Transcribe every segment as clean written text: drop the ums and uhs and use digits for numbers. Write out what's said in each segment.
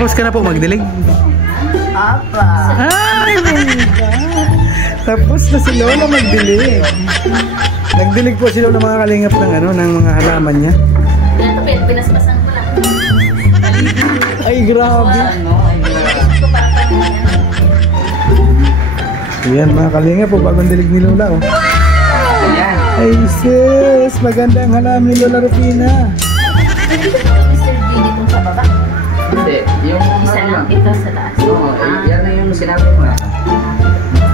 Tapos ka na po magdilig? Apa. Ay, bongga. Tapos na si Lola magdilig. Nagdilig po si Lola mga kalingap ng ano, ng mga halaman niya. Ito, pinaspasan ko lang. Ay, grabe. Ayan mga kalingap po, bagong dilig ni Lola. Oh. Ay sis, maganda ang halaman ni Lola Rufina. Mr. G dito sa baba. Hindi, yung Isa lang, ito sa taas. Oo, yan na yung sinabi mo.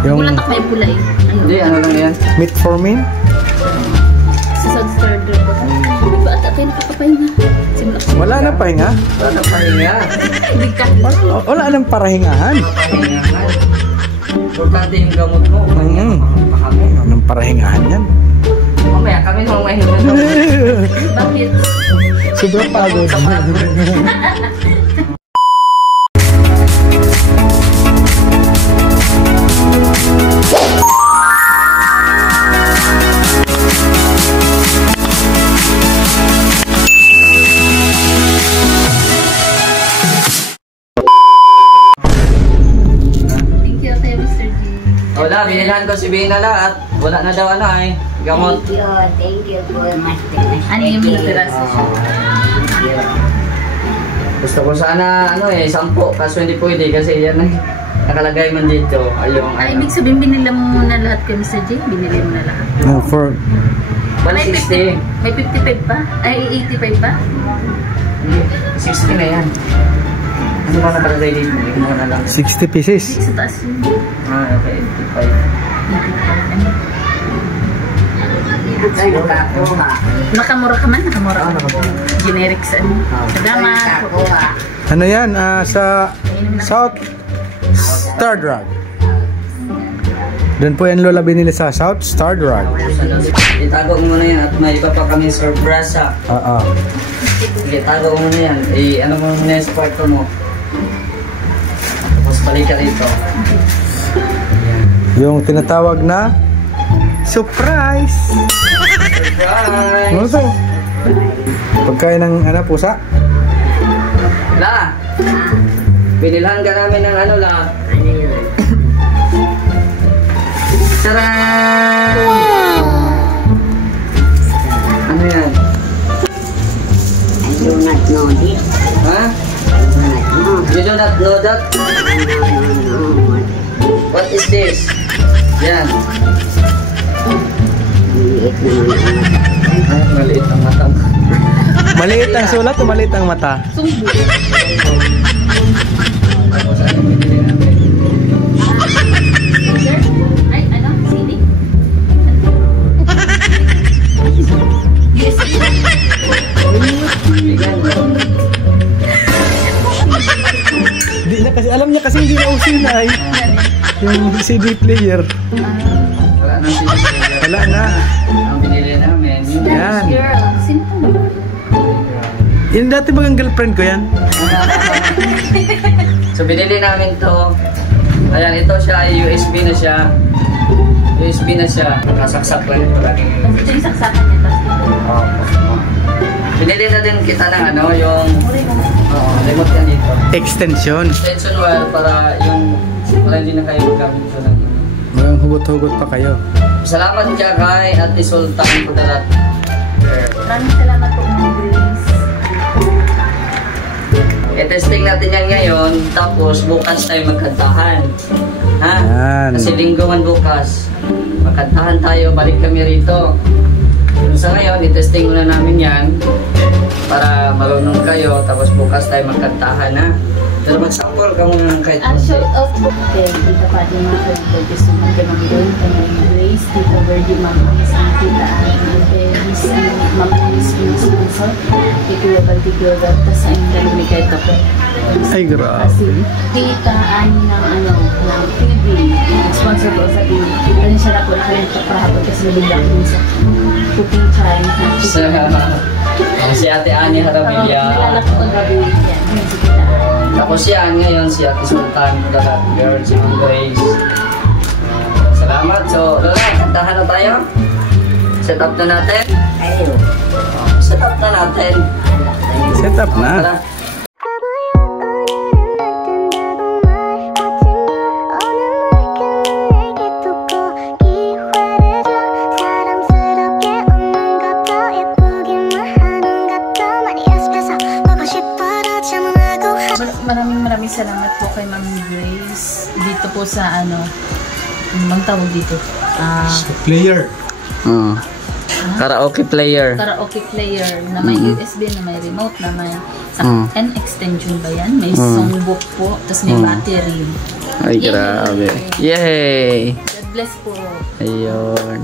Yung Pula takay pula eh. Hindi, ano lang yan? metformin? Sa Sudstar Drug ba? Di ba at atin nakakapahinga? Simula ko. Wala na pahinga? Wala na pahinga. Hindi ka. Wala nang parahingahan. Pahingahan. Importante yung gamot mo. Anong parahingahan yan? Mamaya kami nung mahinga. Bakit? Sobrang pagod. Thank you, Mr. G. Wala, binilhan ko si Binala at wala na daw ano ay gamot. Thank you po, Master. Ano yung matiras? Gusto ko sana ano 10 kaso hindi pwede kasi yan ay nakalagay man dito. Ayong Ay, ibig sabihin binila mo na lahat kay Mr. J? Binili mo na lahat? No, for 160. May 55 pa? Ay, 85 pa? 60 na yan. Ano ba nakalagay dito? Hindi mo na lang. 60 pieces. Sa taas yun. Okay, 85. Nakamura ka man? Nakamura ka. Generic sa ano? Salamat. Ano yan? Sa South Star Drug. Doon po yan Lola binili sa South Star Drug. Itago mo muna yan at may iba pa kami sorpresa. Oo. Sige, tago mo muna yan. Ano mo muna yung sa kwarto mo. Tapos balik ka dito. Yung tinatawag na surprise! Surprise! Ano to? Pagkain ng pusa? La! Binilhan ka namin ng ano la? Taran! Wow! Ano yan? I do not know this. Ha? I do not know. You do not know that? No. What is this? Yan. Maliit naman. Ay, maliit ang mata mo. Maliit ang sulat o maliit ang mata? Sumbo. Tapos ano yung binili namin? Sir? Ay, ano? CD? USB? Bigyan mo. Di na kasi, alam niya kasi hindi na usin na ay. Yung CD player. Wala nang sinigil. Wala na. Ang binili namin, yun. Yan. Girl. Sino to? Yung dati bagang girlfriend ko yan. So binili namin to. Ayan, ito siya ay USB na siya. USB na siya. Nakasaksak lang ito lagi. Tapos ito yung saksakan niya. Tapos ito. Binili na din kita ng ano, yung remote yan dito. Extension. Extension wire para hindi na kayo magamit ito ng Walang hugot-hugot pa kayo. Salamat siya kay Ate Sultan for the lot. Maraming salamat po, mga Grace. I-testing natin yan ngayon, tapos bukas tayo magkantahan. Ha? Yan. Kasi linggo man bukas. Magkantahan tayo, balik kami rito. So ngayon, i-testing muna namin yan para marunong kayo, tapos bukas tayo magkantahan, ha? Pero mag-sample ka muna ng kahit Shout out po. Tita Fatima, gusto mo kay Ma'am Doy, kay Ma'am Grace, Tita Verdi, Ma'am Miss, Tita Miss, Ma'am Miss, sponsor, Tita Baltigyo, tapos sa inyo kami kahit ako. Ay, grabe. Kasi Tita Ani ng TV, sponsor ko sa TV. Ano siya na po, nakalenta kahapon kasi nabigla ko sa cooking challenge na si Ate Ani Haramilya. Nalalak ko gabi yan. Si Tita Ani. Tapos yan, ngayon si Ate Sultan for the lot girl, si Ma'am Grace. Salamat. So, Lola, kantahan na tayo. Set up na natin. Set up na natin. Set up na. Tara. Maraming salamat po kay Ma'am Grace dito po sa ano bang tawag dito? Player. Karaoke player. Karaoke player na may USB, na may remote, na may and extension ba yan? May songbook po, tapos may battery. Ay, grabe. Yay! God bless po. Ayun.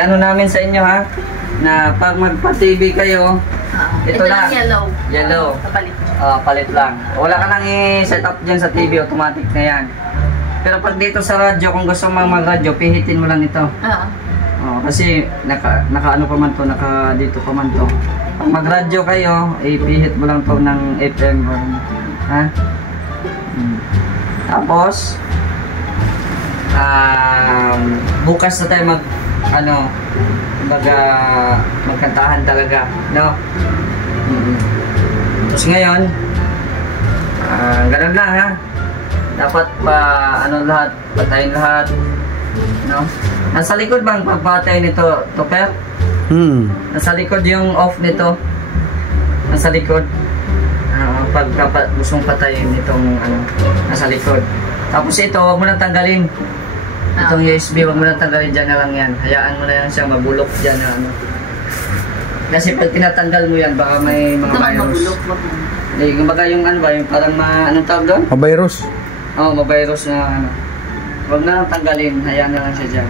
Ano namin sa inyo ha, na pag magpa-TV kayo, ito lang, yellow. Papalit. Palit lang. Wala ka nang i-set up dyan sa TV, automatic na yan. Pero pag dito sa radyo, kung gusto mo mag-radyo, pihitin mo lang ito. Kasi naka ano pa man to, naka dito pa man to. Pag mag-radyo kayo, ipihit mo lang to ng FM or ha? Tapos bukas na tayo magkantahan talaga, no? Tapos ngayon, ganun lang ha. Dapat lahat, patayin lahat, no? Nasa likod bang pagpatay nito, Topper? Nasa likod yung off nito. Nasa likod. Pag gustong patayin nitong nasa likod. Tapos ito, huwag mo nang tanggalin. Itong USB, huwag mo nang tanggalin, dyan na lang yan. Hayaan mo na yan siyang mabulok dyan na Kasi pag tinatanggal mo yan, baka may mga virus. Kumbaga yung yung parang anong tawag doon? Mavirus. Mavirus na Huwag na lang tanggalin, hayaan na lang siya dyan.